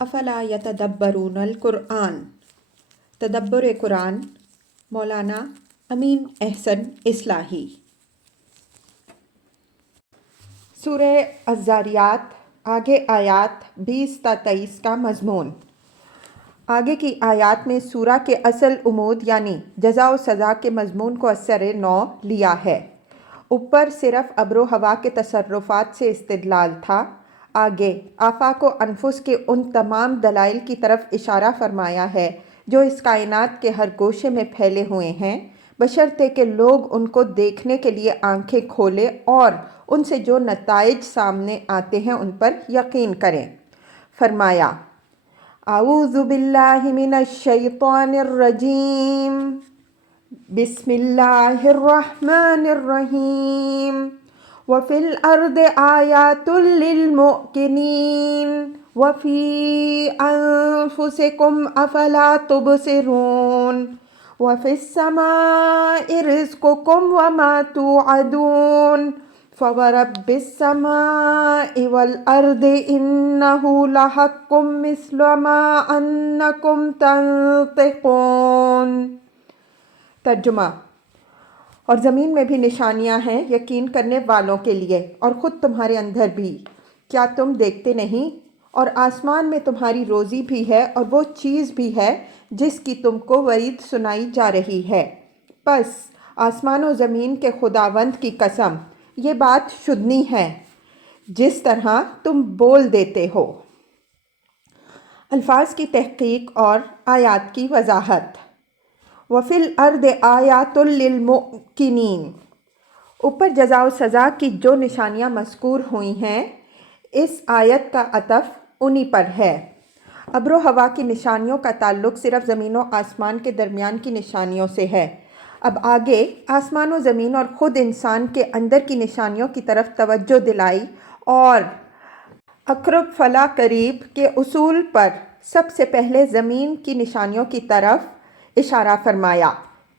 افلا یتدبرون القرآن، تدبر قرآن، مولانا امین احسن اصلاحی۔ سورہ الذاریات، آگے آیات 20 تا 23 کا مضمون۔ آگے کی آیات میں سورہ کے اصل عمود یعنی جزا و سزا کے مضمون کو اثر نو لیا ہے۔ اوپر صرف ابر و ہوا کے تصرفات سے استدلال تھا، آگے آفاق و انفس کے ان تمام دلائل کی طرف اشارہ فرمایا ہے جو اس کائنات کے ہر گوشے میں پھیلے ہوئے ہیں، بشرطے کہ لوگ ان کو دیکھنے کے لیے آنکھیں کھولیں اور ان سے جو نتائج سامنے آتے ہیں ان پر یقین کریں۔ فرمایا اعوذ باللہ من الشیطان الرجیم، بسم اللہ الرحمن الرحیم۔ وفی الارض آیات للموقنین وفی انفسکم افلا تبصرون وفی السماء رزقکم وما توعدون فورب السماء والارض انہ لحق مثل ما انکم تنطقون۔ ترجمہ: اور زمین میں بھی نشانیاں ہیں یقین کرنے والوں کے لیے، اور خود تمہارے اندر بھی، کیا تم دیکھتے نہیں؟ اور آسمان میں تمہاری روزی بھی ہے اور وہ چیز بھی ہے جس کی تم کو وعید سنائی جا رہی ہے۔ پس آسمان و زمین کے خداوند کی قسم، یہ بات شدنی ہے جس طرح تم بول دیتے ہو۔ الفاظ کی تحقیق اور آیات کی وضاحت۔ وفی الارض آیات للموقنین، اوپر جزا و سزا کی جو نشانیاں مذکور ہوئی ہیں، اس آیت کا عطف انہی پر ہے۔ ابر و ہوا کی نشانیوں کا تعلق صرف زمین و آسمان کے درمیان کی نشانیوں سے ہے۔ اب آگے آسمان و زمین اور خود انسان کے اندر کی نشانیوں کی طرف توجہ دلائی اور اقرب فلا قریب کے اصول پر سب سے پہلے زمین کی نشانیوں کی طرف اشارہ فرمایا،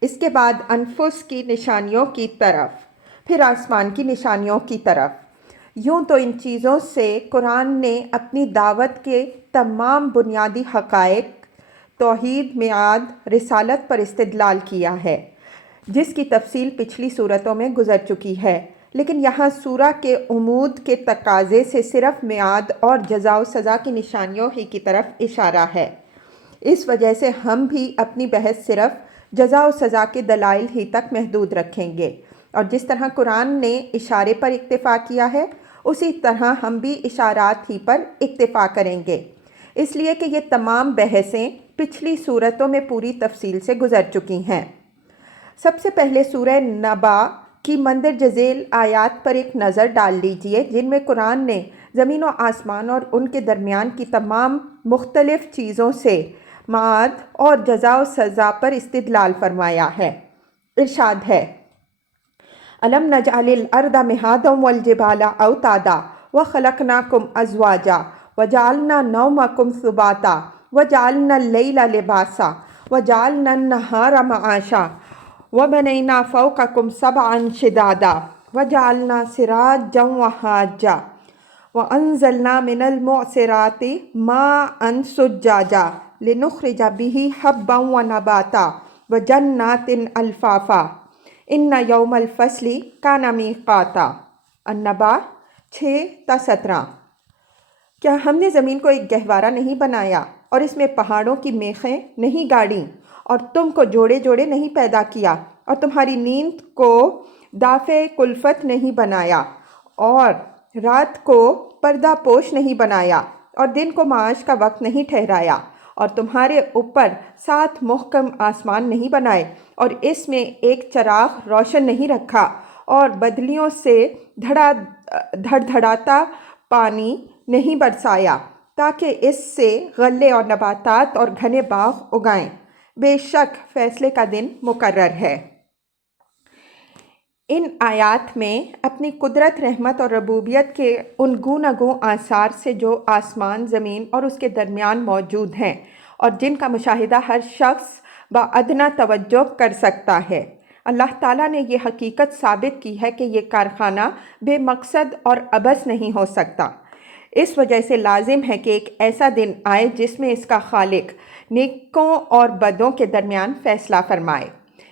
اس کے بعد انفس کی نشانیوں کی طرف، پھر آسمان کی نشانیوں کی طرف۔ یوں تو ان چیزوں سے قرآن نے اپنی دعوت کے تمام بنیادی حقائق، توحید، میعاد، رسالت پر استدلال کیا ہے، جس کی تفصیل پچھلی صورتوں میں گزر چکی ہے، لیکن یہاں سورہ کے عمود کے تقاضے سے صرف میعاد اور جزا و سزا کی نشانیوں ہی کی طرف اشارہ ہے۔ اس وجہ سے ہم بھی اپنی بحث صرف جزا و سزا کے دلائل ہی تک محدود رکھیں گے، اور جس طرح قرآن نے اشارے پر اکتفا کیا ہے اسی طرح ہم بھی اشارات ہی پر اکتفا کریں گے، اس لیے کہ یہ تمام بحثیں پچھلی صورتوں میں پوری تفصیل سے گزر چکی ہیں۔ سب سے پہلے سورہ نبا کی مندرجہ ذیل آیات پر ایک نظر ڈال لیجئے، جن میں قرآن نے زمین و آسمان اور ان کے درمیان کی تمام مختلف چیزوں سے معاد اور جزا و سزا پر استدلال فرمایا ہے۔ ارشاد ہے أَلَمْ نَجْعَلِ الْأَرْضَ مِهَادًا وَالْجِبَالَ أَوْتَادًا وَخَلَقْنَاكُمْ أَزْوَاجًا وَجَعَلْنَا نَوْمَكُمْ سُبَاتًا وَجَعَلْنَا اللَّيْلَ لِبَاسًا وَجَعَلْنَا النَّهَارَ مَعَاشًا وَبَنَيْنَا فَوْقَكُمْ سَبْعًا شِدَادًا وَجَعَلْنَا سِرَاجًا وَهَّاجًا وَأَنزَلْنَا مِنَ الْمُعْصِرَاتِ مَاءً ثَجَّاجًا لِنُخْرِجَ بِهِ حَبًّا وَنَبَاتًا وَجَنَّاتٍ أَلْفَافًا إِنَّ يَوْمَ الْفَصْلِ كَانَ مِيقَاتًا۔ النبا 6 تا 17۔ کیا ہم نے زمین کو ایک گہوارہ نہیں بنایا اور اس میں پہاڑوں کی میخیں نہیں گاڑیں، اور تم کو جوڑے جوڑے نہیں پیدا کیا، اور تمہاری نیند کو دافع کلفت نہیں بنایا، اور رات کو پردہ پوش نہیں بنایا، اور دن کو معاش کا وقت نہیں ٹھہرایا، اور تمہارے اوپر 7 محکم آسمان نہیں بنائے، اور اس میں ایک چراغ روشن نہیں رکھا، اور بدلیوں سے دھڑ دھڑاتا پانی نہیں برسایا تاکہ اس سے غلے اور نباتات اور گھنے باغ اگائیں۔ بے شک فیصلے کا دن مقرر ہے۔ ان آیات میں اپنی قدرت، رحمت اور ربوبیت کے ان گوناگوں آثار سے جو آسمان، زمین اور اس کے درمیان موجود ہیں اور جن کا مشاہدہ ہر شخص بادنیٰ توجہ کر سکتا ہے، اللہ تعالیٰ نے یہ حقیقت ثابت کی ہے کہ یہ کارخانہ بے مقصد اور عبث نہیں ہو سکتا۔ اس وجہ سے لازم ہے کہ ایک ایسا دن آئے جس میں اس کا خالق نیکوں اور بدوں کے درمیان فیصلہ فرمائے۔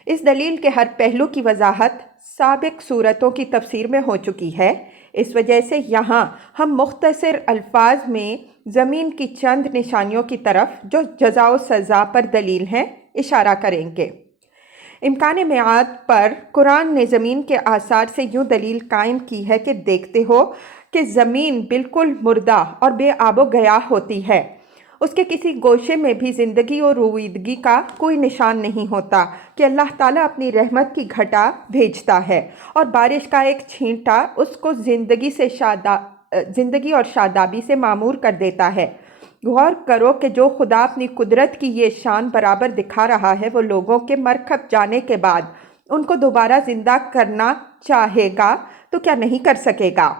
اس دلیل کے ہر پہلو کی وضاحت سابق صورتوں کی تفسیر میں ہو چکی ہے، اس وجہ سے یہاں ہم مختصر الفاظ میں زمین کی چند نشانیوں کی طرف جو جزا و سزا پر دلیل ہیں اشارہ کریں گے۔ امکان میعاد پر قرآن نے زمین کے آثار سے یوں دلیل قائم کی ہے کہ دیکھتے ہو کہ زمین بالکل مردہ اور بے آب و گیاہ ہوتی ہے، اس کے کسی گوشے میں بھی زندگی اور رویدگی کا کوئی نشان نہیں ہوتا کہ اللہ تعالیٰ اپنی رحمت کی گھٹا بھیجتا ہے اور بارش کا ایک چھینٹا اس کو زندگی اور شادابی سے معمور کر دیتا ہے۔ غور کرو کہ جو خدا اپنی قدرت کی یہ شان برابر دکھا رہا ہے، وہ لوگوں کے مر کھپ جانے کے بعد ان کو دوبارہ زندہ کرنا چاہے گا تو کیا نہیں کر سکے گا؟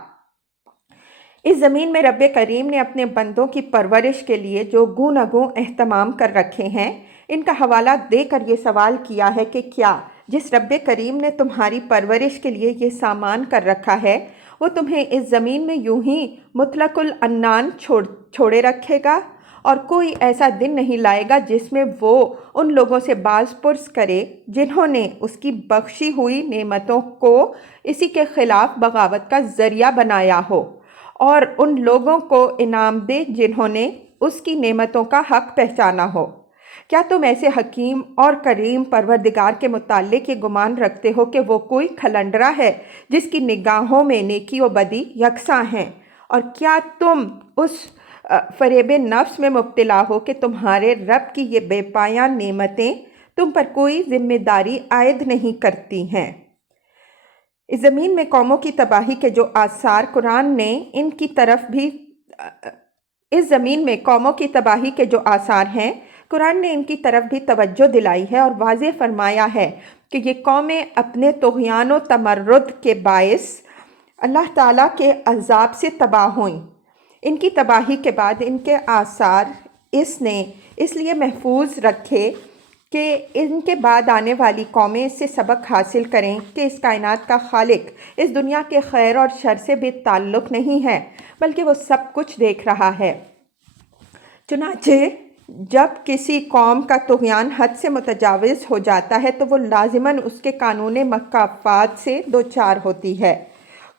اس زمین میں رب کریم نے اپنے بندوں کی پرورش کے لیے جو گوناگوں اہتمام کر رکھے ہیں، ان کا حوالہ دے کر یہ سوال کیا ہے کہ کیا جس رب کریم نے تمہاری پرورش کے لیے یہ سامان کر رکھا ہے، وہ تمہیں اس زمین میں یوں ہی مطلق العنان چھوڑے رکھے گا اور کوئی ایسا دن نہیں لائے گا جس میں وہ ان لوگوں سے باز پرس کرے جنہوں نے اس کی بخشی ہوئی نعمتوں کو اسی کے خلاف بغاوت کا ذریعہ بنایا ہو، اور ان لوگوں کو انعام دے جنہوں نے اس کی نعمتوں کا حق پہچانا ہو۔ کیا تم ایسے حکیم اور کریم پروردگار کے متعلق یہ گمان رکھتے ہو کہ وہ کوئی کھلنڈرا ہے جس کی نگاہوں میں نیکی و بدی یکساں ہیں؟ اور کیا تم اس فریب نفس میں مبتلا ہو کہ تمہارے رب کی یہ بے پایاں نعمتیں تم پر کوئی ذمہ داری عائد نہیں کرتی ہیں؟ اس زمین میں قوموں کی تباہی کے جو آثار قرآن نے ان کی طرف بھی قرآن نے ان کی طرف بھی توجہ دلائی ہے اور واضح فرمایا ہے کہ یہ قومیں اپنے طغیان و تمرد کے باعث اللہ تعالیٰ کے عذاب سے تباہ ہوئیں۔ ان کی تباہی کے بعد ان کے آثار اس نے اس لیے محفوظ رکھے کہ ان کے بعد آنے والی قومیں اس سے سبق حاصل کریں کہ اس کائنات کا خالق اس دنیا کے خیر اور شر سے بے تعلق نہیں ہے، بلکہ وہ سب کچھ دیکھ رہا ہے۔ چنانچہ جب کسی قوم کا طغیان حد سے متجاوز ہو جاتا ہے تو وہ لازماً اس کے قانون مکافات سے دوچار ہوتی ہے۔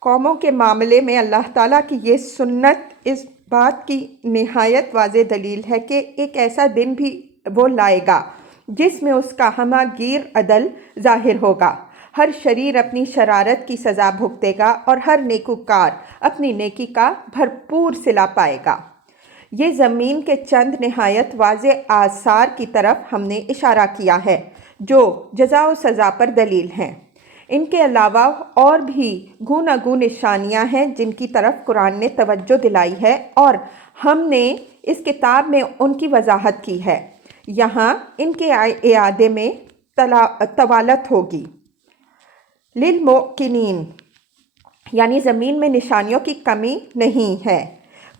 قوموں کے معاملے میں اللہ تعالیٰ کی یہ سنت اس بات کی نہایت واضح دلیل ہے کہ ایک ایسا دن بھی وہ لائے گا جس میں اس کا ہمہ گیر عدل ظاہر ہوگا، ہر شریر اپنی شرارت کی سزا بھگتے گا اور ہر نیکوکار اپنی نیکی کا بھرپور صلہ پائے گا۔ یہ زمین کے چند نہایت واضح آثار کی طرف ہم نے اشارہ کیا ہے جو جزا و سزا پر دلیل ہیں۔ ان کے علاوہ اور بھی گوناگوں نشانیاں ہیں جن کی طرف قرآن نے توجہ دلائی ہے اور ہم نے اس کتاب میں ان کی وضاحت کی ہے۔ یہاں ان کے اعادے میں طوالت ہوگی۔ للموقنین، یعنی زمین میں نشانیوں کی کمی نہیں ہے۔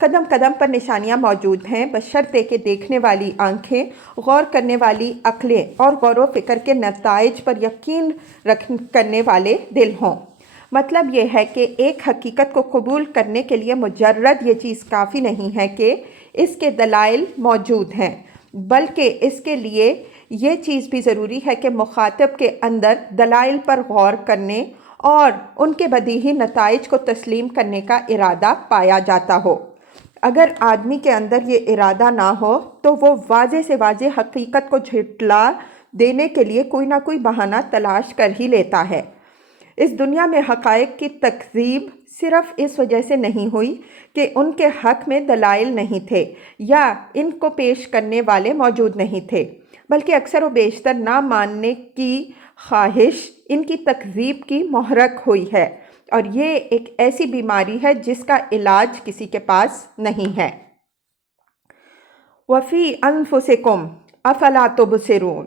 قدم قدم پر نشانیاں موجود ہیں، بشرطے کہ دیکھنے والی آنکھیں، غور کرنے والی عقلیں اور غور و فکر کے نتائج پر یقین کرنے والے دل ہوں۔ مطلب یہ ہے کہ ایک حقیقت کو قبول کرنے کے لیے مجرد یہ چیز کافی نہیں ہے کہ اس کے دلائل موجود ہیں، بلکہ اس کے لیے یہ چیز بھی ضروری ہے کہ مخاطب کے اندر دلائل پر غور کرنے اور ان کے بدیہی نتائج کو تسلیم کرنے کا ارادہ پایا جاتا ہو۔ اگر آدمی کے اندر یہ ارادہ نہ ہو تو وہ واضح سے واضح حقیقت کو جھٹلا دینے کے لیے کوئی نہ کوئی بہانہ تلاش کر ہی لیتا ہے۔ اس دنیا میں حقائق کی تکذیب صرف اس وجہ سے نہیں ہوئی کہ ان کے حق میں دلائل نہیں تھے یا ان کو پیش کرنے والے موجود نہیں تھے، بلکہ اکثر و بیشتر نہ ماننے کی خواہش ان کی تکذیب کی محرک ہوئی ہے، اور یہ ایک ایسی بیماری ہے جس کا علاج کسی کے پاس نہیں ہے۔ وَفِي أَنفُسِكُمْ أَفَلَا تُبْصِرُونَ،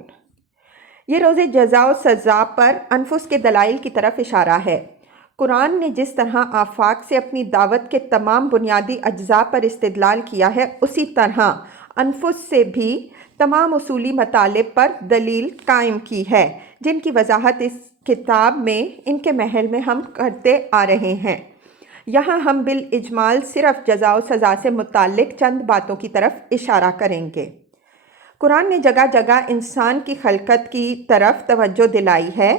یہ روز جزا و سزا پر انفس کے دلائل کی طرف اشارہ ہے۔ قرآن نے جس طرح آفاق سے اپنی دعوت کے تمام بنیادی اجزاء پر استدلال کیا ہے، اسی طرح انفس سے بھی تمام اصولی مطالب پر دلیل قائم کی ہے جن کی وضاحت اس کتاب میں ان کے محل میں ہم کرتے آ رہے ہیں۔ یہاں ہم بالاجمال صرف جزا و سزا سے متعلق چند باتوں کی طرف اشارہ کریں گے۔ قرآن نے جگہ جگہ انسان کی خلقت کی طرف توجہ دلائی ہے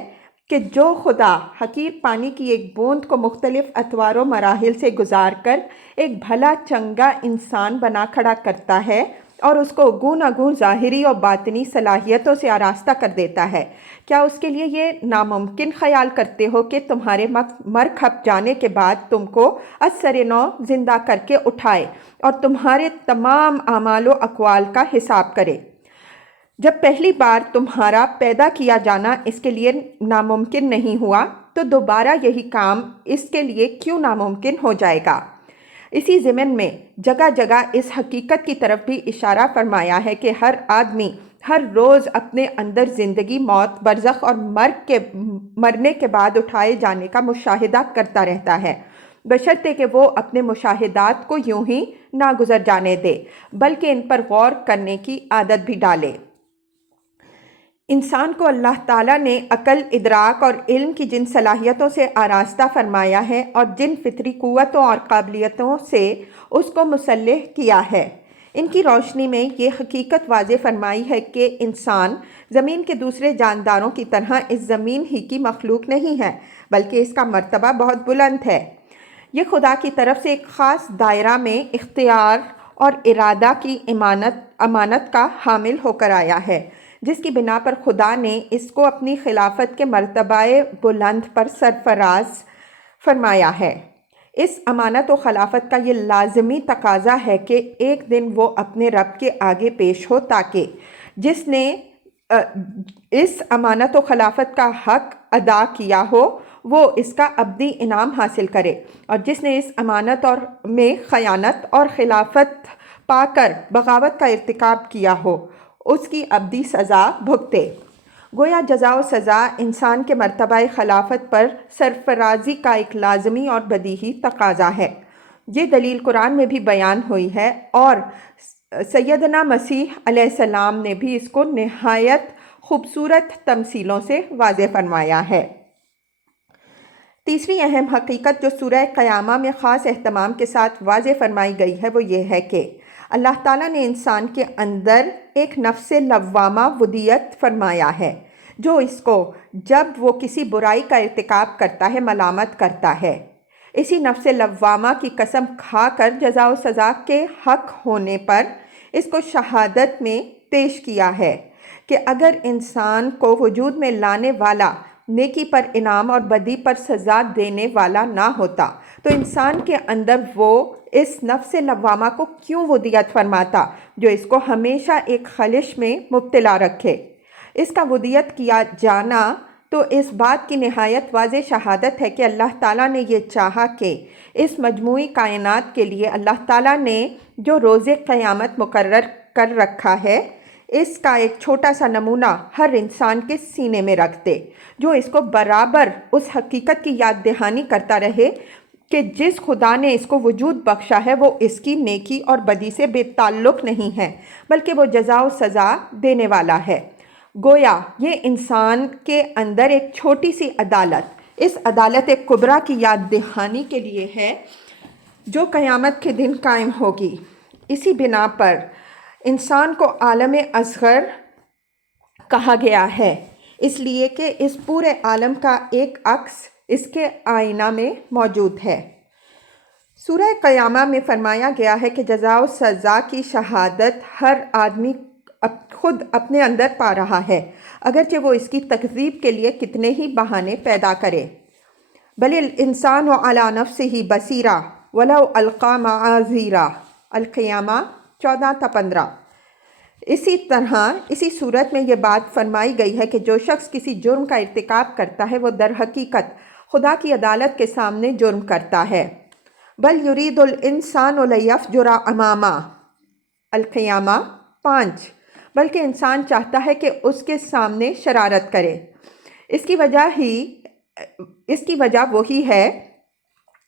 کہ جو خدا حقیر پانی کی ایک بوند کو مختلف اطوار و مراحل سے گزار کر ایک بھلا چنگا انسان بنا کھڑا کرتا ہے اور اس کو گوناگون ظاہری اور باطنی صلاحیتوں سے آراستہ کر دیتا ہے، کیا اس کے لیے یہ ناممکن خیال کرتے ہو کہ تمہارے مر کھپ جانے کے بعد تم کو از سر نو زندہ کر کے اٹھائے اور تمہارے تمام اعمال و اقوال کا حساب کرے؟ جب پہلی بار تمہارا پیدا کیا جانا اس کے لیے ناممکن نہیں ہوا تو دوبارہ یہی کام اس کے لیے کیوں ناممکن ہو جائے گا؟ اسی ضمن میں جگہ جگہ اس حقیقت کی طرف بھی اشارہ فرمایا ہے کہ ہر آدمی ہر روز اپنے اندر زندگی، موت، برزخ اور مرنے کے بعد اٹھائے جانے کا مشاہدہ کرتا رہتا ہے، بشرطے کہ وہ اپنے مشاہدات کو یوں ہی نہ گزر جانے دے بلکہ ان پر غور کرنے کی عادت بھی ڈالے۔ انسان کو اللہ تعالیٰ نے عقل، ادراک اور علم کی جن صلاحیتوں سے آراستہ فرمایا ہے اور جن فطری قوتوں اور قابلیتوں سے اس کو مسلح کیا ہے، ان کی روشنی میں یہ حقیقت واضح فرمائی ہے کہ انسان زمین کے دوسرے جانداروں کی طرح اس زمین ہی کی مخلوق نہیں ہے بلکہ اس کا مرتبہ بہت بلند ہے۔ یہ خدا کی طرف سے ایک خاص دائرہ میں اختیار اور ارادہ کی امانت کا حامل ہو کر آیا ہے، جس کی بنا پر خدا نے اس کو اپنی خلافت کے مرتبہ بلند پر سرفراز فرمایا ہے۔ اس امانت و خلافت کا یہ لازمی تقاضا ہے کہ ایک دن وہ اپنے رب کے آگے پیش ہو تاکہ جس نے اس امانت و خلافت کا حق ادا کیا ہو وہ اس کا ابدی انعام حاصل کرے، اور جس نے اس امانت میں خیانت اور خلافت پا کر بغاوت کا ارتکاب کیا ہو اس کی ابدی سزا بھگتے۔ گویا جزا و سزا انسان کے مرتبہ خلافت پر سرفرازی کا ایک لازمی اور بدیہی تقاضا ہے۔ یہ دلیل قرآن میں بھی بیان ہوئی ہے اور سیدنا مسیح علیہ السلام نے بھی اس کو نہایت خوبصورت تمثیلوں سے واضح فرمایا ہے۔ تیسری اہم حقیقت جو سورہ قیامہ میں خاص اہتمام کے ساتھ واضح فرمائی گئی ہے وہ یہ ہے کہ اللہ تعالیٰ نے انسان کے اندر ایک نفس لوامہ ودیت فرمایا ہے جو اس کو جب وہ کسی برائی کا ارتکاب کرتا ہے ملامت کرتا ہے۔ اسی نفس لوامہ کی قسم کھا کر جزا و سزا کے حق ہونے پر اس کو شہادت میں پیش کیا ہے کہ اگر انسان کو وجود میں لانے والا نیکی پر انعام اور بدی پر سزا دینے والا نہ ہوتا تو انسان کے اندر وہ اس نفس لوامہ کو کیوں ودیت فرماتا جو اس کو ہمیشہ ایک خلش میں مبتلا رکھے۔ اس کا ودیت کیا جانا تو اس بات کی نہایت واضح شہادت ہے کہ اللہ تعالیٰ نے یہ چاہا کہ اس مجموعی کائنات کے لیے اللہ تعالیٰ نے جو روز قیامت مقرر کر رکھا ہے اس کا ایک چھوٹا سا نمونہ ہر انسان کے سینے میں رکھ دے، جو اس کو برابر اس حقیقت کی یاد دہانی کرتا رہے کہ جس خدا نے اس کو وجود بخشا ہے وہ اس کی نیکی اور بدی سے بے تعلق نہیں ہے بلکہ وہ جزا و سزا دینے والا ہے۔ گویا یہ انسان کے اندر ایک چھوٹی سی عدالت، اس عدالت کبریٰ کی یاد دہانی کے لیے ہے جو قیامت کے دن قائم ہوگی۔ اسی بنا پر انسان کو عالم اصغر کہا گیا ہے، اس لیے کہ اس پورے عالم کا ایک عکس اس کے آئینہ میں موجود ہے۔ سورہ قیامہ میں فرمایا گیا ہے کہ جزا و سزا کی شہادت ہر آدمی خود اپنے اندر پا رہا ہے، اگرچہ وہ اس کی تکذیب کے لیے کتنے ہی بہانے پیدا کرے۔ بل الانسان علی نفسہ بصیرہ ولو القی معاذیرہ، القیامہ 14-15۔ اسی طرح اسی صورت میں یہ بات فرمائی گئی ہے کہ جو شخص کسی جرم کا ارتکاب کرتا ہے وہ در حقیقت خدا کی عدالت کے سامنے جرم کرتا ہے۔ بل یرید الانسان لیفجر امامہ، القیامہ 5۔ بلکہ انسان چاہتا ہے کہ اس کے سامنے شرارت کرے۔ اس کی وجہ وہی ہے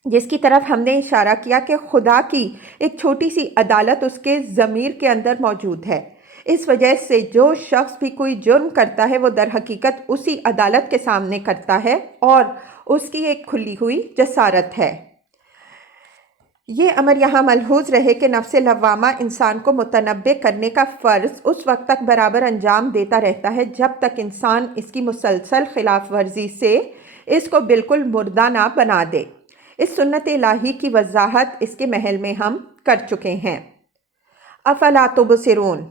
جس کی طرف ہم نے اشارہ کیا کہ خدا کی ایک چھوٹی سی عدالت اس کے ضمیر کے اندر موجود ہے۔ اس وجہ سے جو شخص بھی کوئی جرم کرتا ہے وہ در حقیقت اسی عدالت کے سامنے کرتا ہے اور اس کی ایک کھلی ہوئی جسارت ہے۔ یہ امر یہاں ملحوظ رہے کہ نفس لوامہ انسان کو متنبع کرنے کا فرض اس وقت تک برابر انجام دیتا رہتا ہے جب تک انسان اس کی مسلسل خلاف ورزی سے اس کو بالکل مردہ نہ بنا دے۔ اس سنت الہی کی وضاحت اس کے محل میں ہم کر چکے ہیں۔ افلا تبصرون،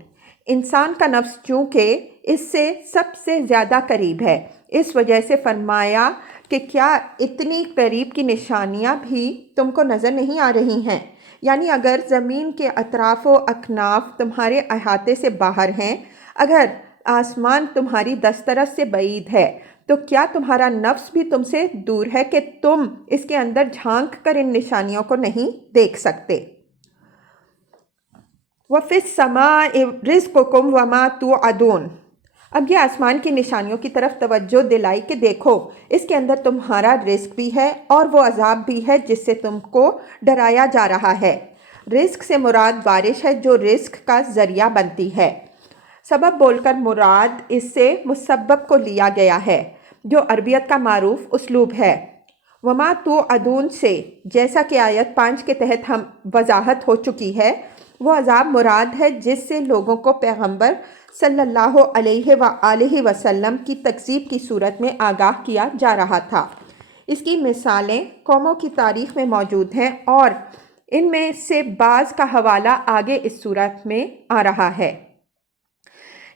انسان کا نفس چونکہ اس سے سب سے زیادہ قریب ہے، اس وجہ سے فرمایا کہ کیا اتنی قریب کی نشانیاں بھی تم کو نظر نہیں آ رہی ہیں؟ یعنی اگر زمین کے اطراف و اکناف تمہارے احاطے سے باہر ہیں، اگر آسمان تمہاری دسترس سے بعید ہے، تو کیا تمہارا نفس بھی تم سے دور ہے کہ تم اس کے اندر جھانک کر ان نشانیوں کو نہیں دیکھ سکتے؟ وَفِي السَّمَاءِ رِزْقُكُمْ وَمَا تُوعَدُونَ، اب یہ آسمان کی نشانیوں کی طرف توجہ دلائی کہ دیکھو اس کے اندر تمہارا رزق بھی ہے اور وہ عذاب بھی ہے جس سے تم کو ڈرایا جا رہا ہے۔ رزق سے مراد بارش ہے جو رزق کا ذریعہ بنتی ہے۔ سبب بول کر مراد اس سے مسبب کو لیا گیا ہے جو عربیت کا معروف اسلوب ہے۔ وما توعدون سے، جیسا کہ آیت 5 کے تحت ہم وضاحت ہو چکی ہے، وہ عذاب مراد ہے جس سے لوگوں کو پیغمبر صلی اللہ علیہ وآلہ وسلم کی تکذیب کی صورت میں آگاہ کیا جا رہا تھا۔ اس کی مثالیں قوموں کی تاریخ میں موجود ہیں اور ان میں سے بعض کا حوالہ آگے اس صورت میں آ رہا ہے۔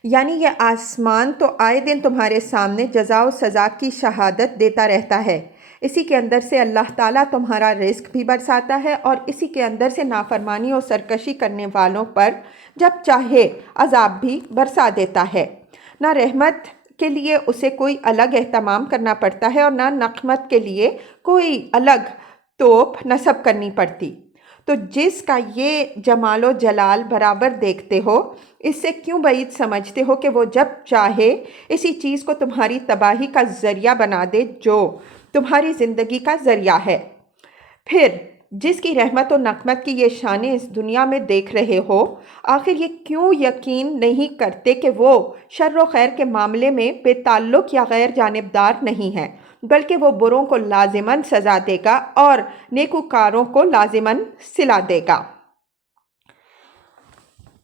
یعنی یہ آسمان تو آئے دن تمہارے سامنے جزا و سزا کی شہادت دیتا رہتا ہے، اسی کے اندر سے اللہ تعالیٰ تمہارا رزق بھی برساتا ہے اور اسی کے اندر سے نافرمانی اور سرکشی کرنے والوں پر جب چاہے عذاب بھی برسا دیتا ہے۔ نہ رحمت کے لیے اسے کوئی الگ اہتمام کرنا پڑتا ہے اور نہ نقمت کے لیے کوئی الگ توپ نصب کرنی پڑتی۔ تو جس کا یہ جمال و جلال برابر دیکھتے ہو، اس سے کیوں بعید سمجھتے ہو کہ وہ جب چاہے اسی چیز کو تمہاری تباہی کا ذریعہ بنا دے جو تمہاری زندگی کا ذریعہ ہے؟ پھر جس کی رحمت و نقمت کی یہ شانیں اس دنیا میں دیکھ رہے ہو، آخر یہ کیوں یقین نہیں کرتے کہ وہ شر و خیر کے معاملے میں بے تعلق یا غیر جانبدار نہیں ہے، بلکہ وہ بروں کو لازماً سزا دے گا اور نیکوکاروں کو لازماً صلہ دے گا۔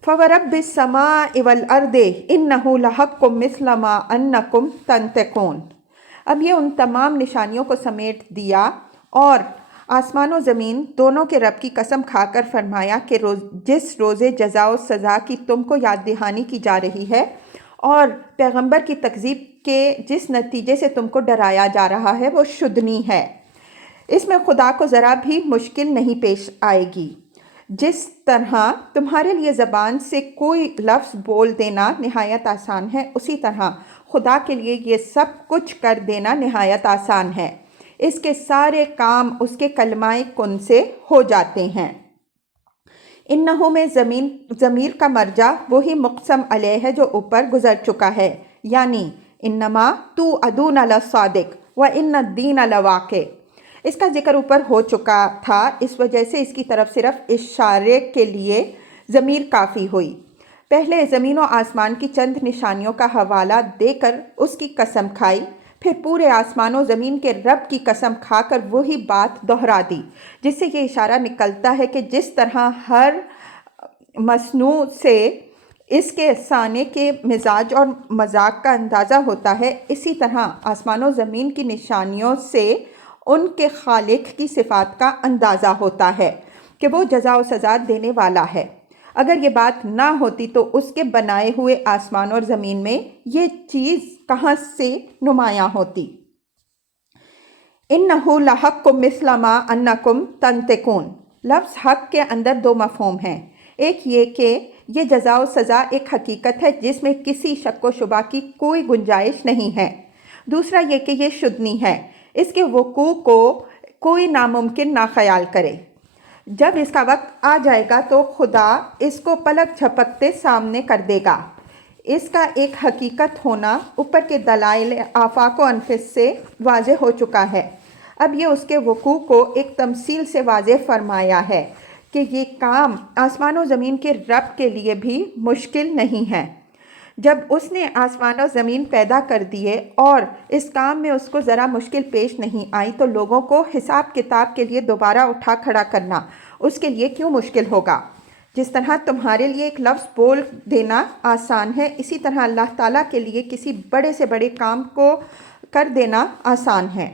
فَوَرَبِّ السَّمَاءِ وَالْأَرْضِ إِنَّهُ لَحَقٌّ مِثْلَ مَا أَنَّكُمْ تَنطِقُونَ، اب یہ ان تمام نشانیوں کو سمیٹ دیا اور آسمان و زمین دونوں کے رب کی قسم کھا کر فرمایا کہ جس روز جزا و سزا کی تم کو یاد دہانی کی جا رہی ہے اور پیغمبر کی تکذیب کے جس نتیجے سے تم کو ڈرایا جا رہا ہے وہ شدنی ہے، اس میں خدا کو ذرا بھی مشکل نہیں پیش آئے گی۔ جس طرح تمہارے لیے زبان سے کوئی لفظ بول دینا نہایت آسان ہے، اسی طرح خدا کے لیے یہ سب کچھ کر دینا نہایت آسان ہے۔ اس کے سارے کام اس کے کلمہ کن سے ہو جاتے ہیں۔ انہو میں ضمیر کا مرجع وہی مقسم علیہ ہے جو اوپر گزر چکا ہے، یعنی انما توعدون لصادق وان الدین لواقع۔ اس کا ذکر اوپر ہو چکا تھا، اس وجہ سے اس کی طرف صرف اشارے کے لیے ضمیر کافی ہوئی۔ پہلے زمین و آسمان کی چند نشانیوں کا حوالہ دے کر اس کی قسم کھائی، پھر پورے آسمان و زمین کے رب کی قسم کھا کر وہی بات دہرا دی، جس سے یہ اشارہ نکلتا ہے کہ جس طرح ہر مصنوع سے اس کے صانع کے مزاج اور مذاق کا اندازہ ہوتا ہے، اسی طرح آسمان و زمین کی نشانیوں سے ان کے خالق کی صفات کا اندازہ ہوتا ہے کہ وہ جزا و سزا دینے والا ہے۔ اگر یہ بات نہ ہوتی تو اس کے بنائے ہوئے آسمان اور زمین میں یہ چیز کہاں سے نمایاں ہوتی؟ انہو لحق مثل ما انکم تنطقون، لفظ حق کے اندر دو مفہوم ہیں۔ ایک یہ کہ یہ جزا و سزا ایک حقیقت ہے جس میں کسی شک و شبہ کی کوئی گنجائش نہیں ہے۔ دوسرا یہ کہ یہ شدنی ہے، اس کے وقوع کو کوئی ناممکن نہ خیال کرے۔ جب اس کا وقت آ جائے گا تو خدا اس کو پلک جھپکتے سامنے کر دے گا۔ اس کا ایک حقیقت ہونا اوپر کے دلائل آفاق و انفس سے واضح ہو چکا ہے۔ اب یہ اس کے وقوع کو ایک تمثیل سے واضح فرمایا ہے کہ یہ کام آسمان و زمین کے رب کے لیے بھی مشکل نہیں ہے۔ جب اس نے آسمان و زمین پیدا کر دیے اور اس کام میں اس کو ذرا مشکل پیش نہیں آئی تو لوگوں کو حساب کتاب کے لیے دوبارہ اٹھا کھڑا کرنا اس کے لیے کیوں مشکل ہوگا؟ جس طرح تمہارے لیے ایک لفظ بول دینا آسان ہے، اسی طرح اللہ تعالیٰ کے لیے کسی بڑے سے بڑے کام کو کر دینا آسان ہے۔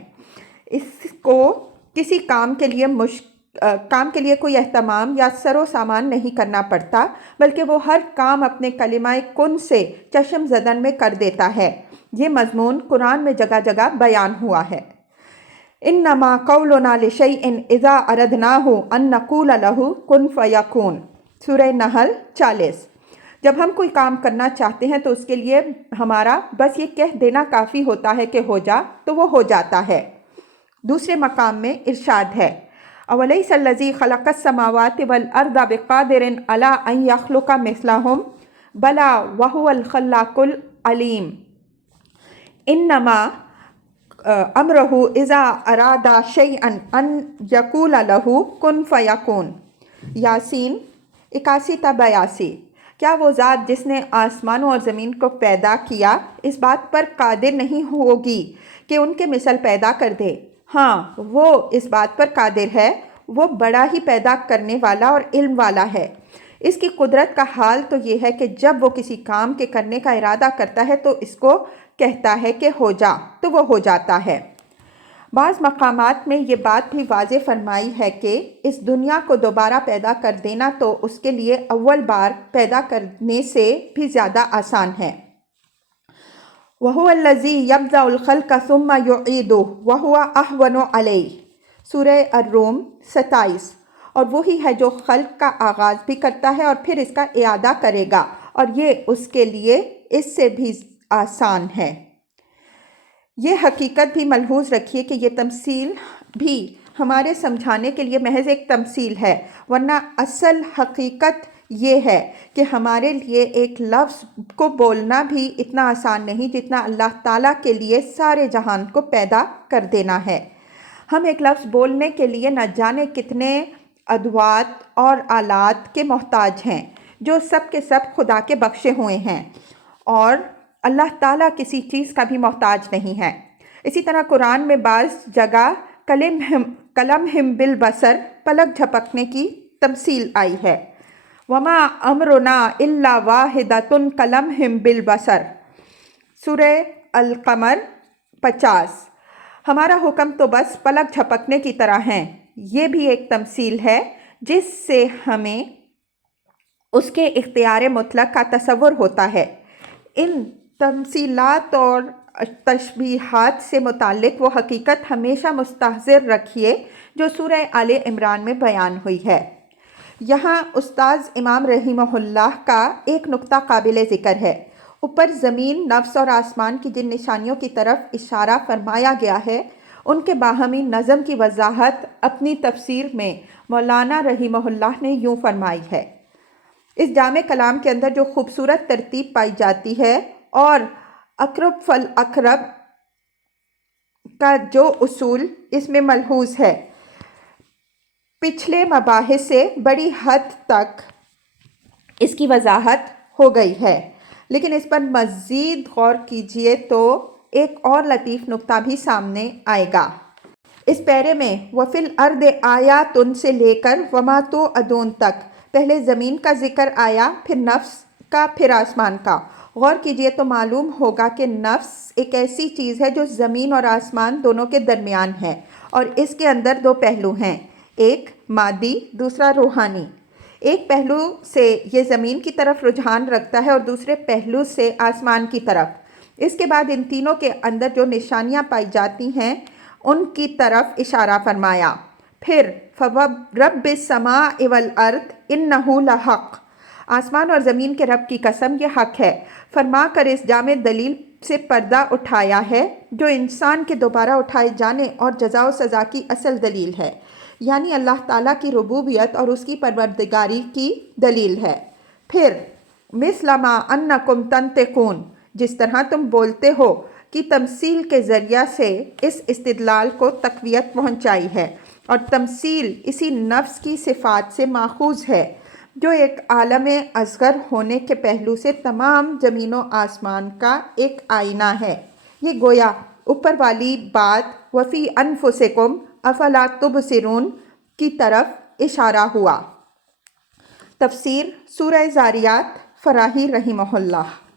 اس کو کسی کام کے لیے کوئی اہتمام یا سر و سامان نہیں کرنا پڑتا، بلکہ وہ ہر کام اپنے کلمہ کن سے چشم زدن میں کر دیتا ہے۔ یہ مضمون قرآن میں جگہ جگہ بیان ہوا ہے۔ انما قولنا لشیء اذا اردناہ ان نقول لہ کن فیکون، سورہ نحل 40۔ جب ہم کوئی کام کرنا چاہتے ہیں تو اس کے لیے ہمارا بس یہ کہہ دینا کافی ہوتا ہے کہ ہو جا، تو وہ ہو جاتا ہے۔ دوسرے مقام میں ارشاد ہے، اولیس الذی خلق السماوات والارض بقادر علی ان یخلق مثلہم بلی وہو الخلاق العلیم، انما امرہ اذا اراد شیئا ان یقول لہ کن فیکون، یاسین 81 تا 82۔ کیا وہ ذات جس نے آسمانوں اور زمین کو پیدا کیا اس بات پر قادر نہیں ہوگی کہ ان کے مثل پیدا کر دے؟ ہاں، وہ اس بات پر قادر ہے، وہ بڑا ہی پیدا کرنے والا اور علم والا ہے۔ اس کی قدرت کا حال تو یہ ہے کہ جب وہ کسی کام کے کرنے کا ارادہ کرتا ہے تو اس کو کہتا ہے کہ ہو جا، تو وہ ہو جاتا ہے۔ بعض مقامات میں یہ بات بھی واضح فرمائی ہے کہ اس دنیا کو دوبارہ پیدا کر دینا تو اس کے لیے اول بار پیدا کرنے سے بھی زیادہ آسان ہے۔ وَهُوَ الَّذِي يَبْدَأُ الْخَلْقَ ثُمَّ يُعِيدُهُ وَهُوَ أَهْوَنُ عَلَيْهِ، سورہ الروم 27۔ اور وہی ہے جو خلق کا آغاز بھی کرتا ہے اور پھر اس کا اعادہ کرے گا، اور یہ اس کے لیے اس سے بھی آسان ہے۔ یہ حقیقت بھی ملحوظ رکھیے کہ یہ تمثیل بھی ہمارے سمجھانے کے لیے محض ایک تمثیل ہے، ورنہ اصل حقیقت یہ ہے کہ ہمارے لیے ایک لفظ کو بولنا بھی اتنا آسان نہیں جتنا اللہ تعالیٰ کے لیے سارے جہان کو پیدا کر دینا ہے۔ ہم ایک لفظ بولنے کے لیے نہ جانے کتنے ادوات اور آلات کے محتاج ہیں، جو سب کے سب خدا کے بخشے ہوئے ہیں، اور اللہ تعالیٰ کسی چیز کا بھی محتاج نہیں ہے۔ اسی طرح قرآن میں بعض جگہ کلمہم بالبصر، پلک جھپکنے کی تمثیل آئی ہے۔ وما امرنا الا واحدۃ کلمہم بالبصر، سورہ القمر 50۔ ہمارا حکم تو بس پلک جھپکنے کی طرح ہے۔ یہ بھی ایک تمثیل ہے جس سے ہمیں اس کے اختیار مطلق کا تصور ہوتا ہے۔ ان تمثیلات اور تشبیہات سے متعلق وہ حقیقت ہمیشہ مستحضر رکھیے جو سورہ آل عمران میں بیان ہوئی ہے۔ یہاں استاذ امام رحمہ اللہ کا ایک نقطہ قابل ذکر ہے۔ اوپر زمین، نفس اور آسمان کی جن نشانیوں کی طرف اشارہ فرمایا گیا ہے، ان کے باہمی نظم کی وضاحت اپنی تفسیر میں مولانا رحمہ اللہ نے یوں فرمائی ہے۔ اس جامع کلام کے اندر جو خوبصورت ترتیب پائی جاتی ہے اور اقرب فالاقرب کا جو اصول اس میں ملحوظ ہے، پچھلے مباحث سے بڑی حد تک اس کی وضاحت ہو گئی ہے، لیکن اس پر مزید غور کیجئے تو ایک اور لطیف نقطہ بھی سامنے آئے گا۔ اس پیرے میں وَفِي الْأَرْضِ آیَاتٌ سے لے کر وَمَا تُوعَدُونَ تک پہلے زمین کا ذکر آیا، پھر نفس کا، پھر آسمان کا۔ غور کیجئے تو معلوم ہوگا کہ نفس ایک ایسی چیز ہے جو زمین اور آسمان دونوں کے درمیان ہے، اور اس کے اندر دو پہلو ہیں، ایک مادی، دوسرا روحانی۔ ایک پہلو سے یہ زمین کی طرف رجحان رکھتا ہے اور دوسرے پہلو سے آسمان کی طرف۔ اس کے بعد ان تینوں کے اندر جو نشانیاں پائی جاتی ہیں ان کی طرف اشارہ فرمایا۔ پھر فَوَرَبِّ السَّمَاءِ وَالْأَرْضِ إِنَّهُ لَحَقٌّ، آسمان اور زمین کے رب کی قسم یہ حق ہے، فرما کر اس جامع دلیل سے پردہ اٹھایا ہے جو انسان کے دوبارہ اٹھائے جانے اور جزا و سزا کی اصل دلیل ہے، یعنی اللہ تعالیٰ کی ربوبیت اور اس کی پروردگاری کی دلیل ہے۔ پھر مثل ما انکم تنطقون، جس طرح تم بولتے ہو کی تمثیل کے ذریعہ سے اس استدلال کو تقویت پہنچائی ہے، اور تمثیل اسی نفس کی صفات سے ماخوذ ہے جو ایک عالم اصغر ہونے کے پہلو سے تمام زمین و آسمان کا ایک آئینہ ہے۔ یہ گویا اوپر والی بات وَفِي أَنفُسِكُمْ أَفَلَا تُبْصِرُونَ کی طرف اشارہ ہوا۔ تفسیر سورہ زاریات، فراہی رحمہ اللہ۔